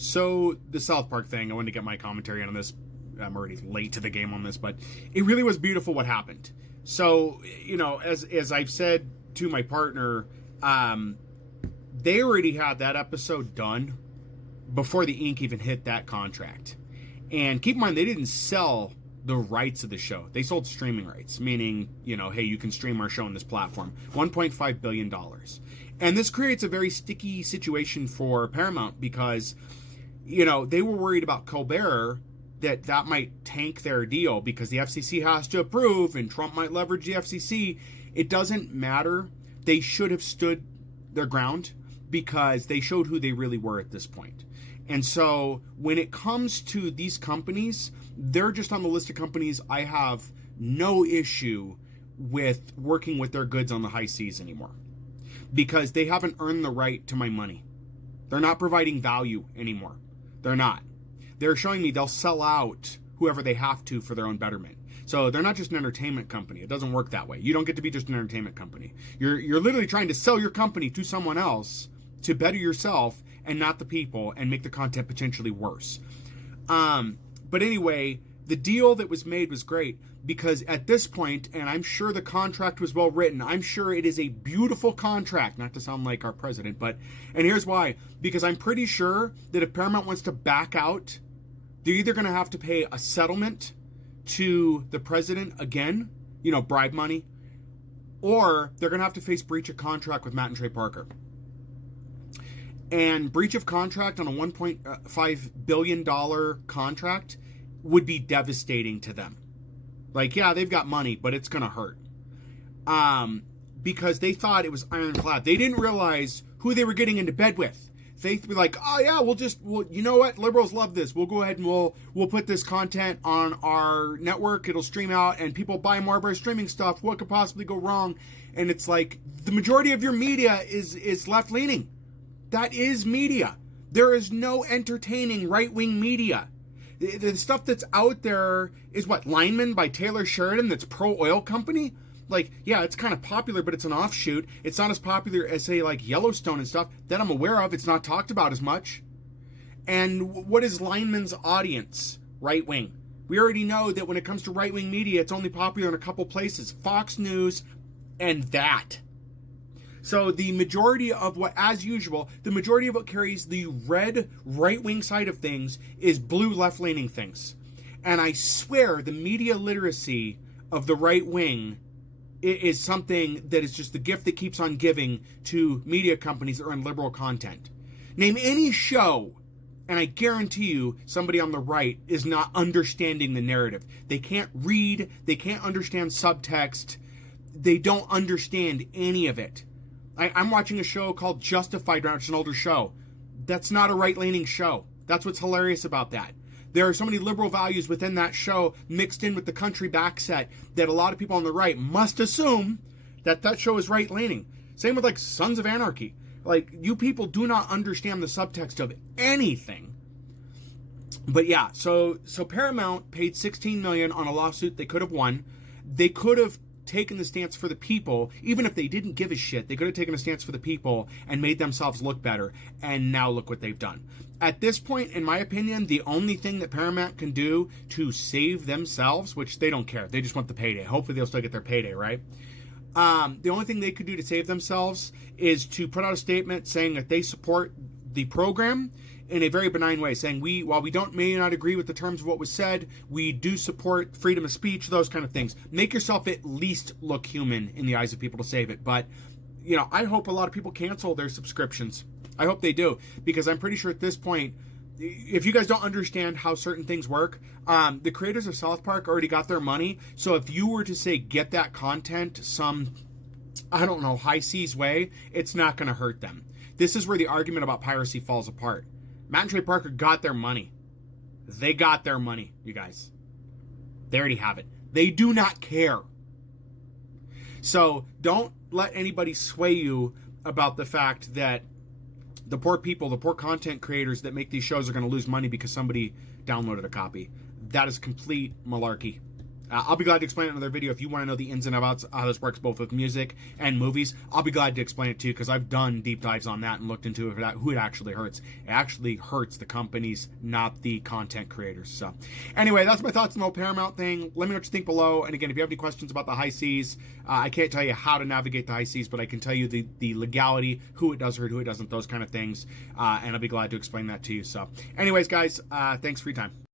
So the South Park thing, I wanted to get my commentary on this. I'm already late to the game on this, but it really was beautiful what happened. So, as I've said to my partner, they already had that episode done before the ink even hit that contract. And keep in mind, they didn't sell the rights of the show. They sold streaming rights, meaning, hey, you can stream our show on this platform. $1.5 billion. And this creates a very sticky situation for Paramount because, they were worried about Colbert, that might tank their deal because the FCC has to approve and Trump might leverage the FCC. It doesn't matter. They should have stood their ground because they showed who they really were at this point. And so when it comes to these companies, they're just on the list of companies I have no issue with working with their goods on the high seas anymore because they haven't earned the right to my money. They're not providing value anymore. They're not. They're showing me they'll sell out whoever they have to for their own betterment. So they're not just an entertainment company. It doesn't work that way. You don't get to be just an entertainment company. You're literally trying to sell your company to someone else to better yourself and not the people and make the content potentially worse. But anyway, the deal that was made was great because at this point, and I'm sure the contract was well written, I'm sure it is a beautiful contract, not to sound like our president, and here's why. Because I'm pretty sure that if Paramount wants to back out, they're either going to have to pay a settlement to the president again, bribe money, or they're going to have to face breach of contract with Matt and Trey Parker. And breach of contract on a $1.5 billion contract would be devastating to them. Yeah, they've got money, but it's going to hurt. Because they thought it was ironclad. They didn't realize who they were getting into bed with. They were like, oh yeah, you know what? Liberals love this. We'll go ahead and we'll put this content on our network. It'll stream out and people buy more of our streaming stuff. What could possibly go wrong? And it's like, the majority of your media is left-leaning. That is media. There is no entertaining right-wing media. The stuff that's out there is what? Lineman by Taylor Sheridan that's pro-oil company? Yeah, it's kind of popular, but it's an offshoot. It's not as popular as, say, Yellowstone and stuff that I'm aware of. It's not talked about as much. And what is Lineman's audience? Right-wing. We already know that when it comes to right-wing media, it's only popular in a couple places. Fox News and that. So the majority of what carries the red right-wing side of things is blue left-leaning things. And I swear the media literacy of the right-wing is something that is just the gift that keeps on giving to media companies that run liberal content. Name any show, and I guarantee you somebody on the right is not understanding the narrative. They can't read, they can't understand subtext, they don't understand any of it. I'm watching a show called Justified right now. It's an older show. That's not a right-leaning show. That's what's hilarious about that. There are so many liberal values within that show mixed in with the country backset that a lot of people on the right must assume that show is right-leaning. Same with Sons of Anarchy. You people do not understand the subtext of anything. But yeah, so Paramount paid $16 million on a lawsuit they could have won. They could have taken the stance for the people. Even if they didn't give a shit, they could have taken a stance for the people and made themselves look better. And now look what they've done. At this point, in my opinion, the only thing that Paramount can do to save themselves, which they don't care, they just want the payday. Hopefully they'll still get their payday, right? The only thing they could do to save themselves is to put out a statement saying that they support the program in a very benign way, saying while we may not agree with the terms of what was said, we do support freedom of speech, those kind of things. Make yourself at least look human in the eyes of people to save it. But, I hope a lot of people cancel their subscriptions. I hope they do, because I'm pretty sure at this point, if you guys don't understand how certain things work, the creators of South Park already got their money. So if you were to say get that content some, high seas way, it's not going to hurt them. This is where the argument about piracy falls apart. Matt and Trey Parker got their money. They got their money, you guys. They already have it. They do not care. So don't let anybody sway you about the fact that the poor people, the poor content creators that make these shows are going to lose money because somebody downloaded a copy. That is complete malarkey. I'll be glad to explain it in another video. If you want to know the ins and outs, how this works both with music and movies, I'll be glad to explain it too, because I've done deep dives on that and looked into who it actually hurts. It actually hurts the companies, not the content creators. So anyway, that's my thoughts on the whole Paramount thing. Let me know what you think below. And again, if you have any questions about the high seas, I can't tell you how to navigate the high seas, but I can tell you the legality, who it does hurt, who it doesn't, those kind of things. And I'll be glad to explain that to you. So anyways, guys, thanks for your time.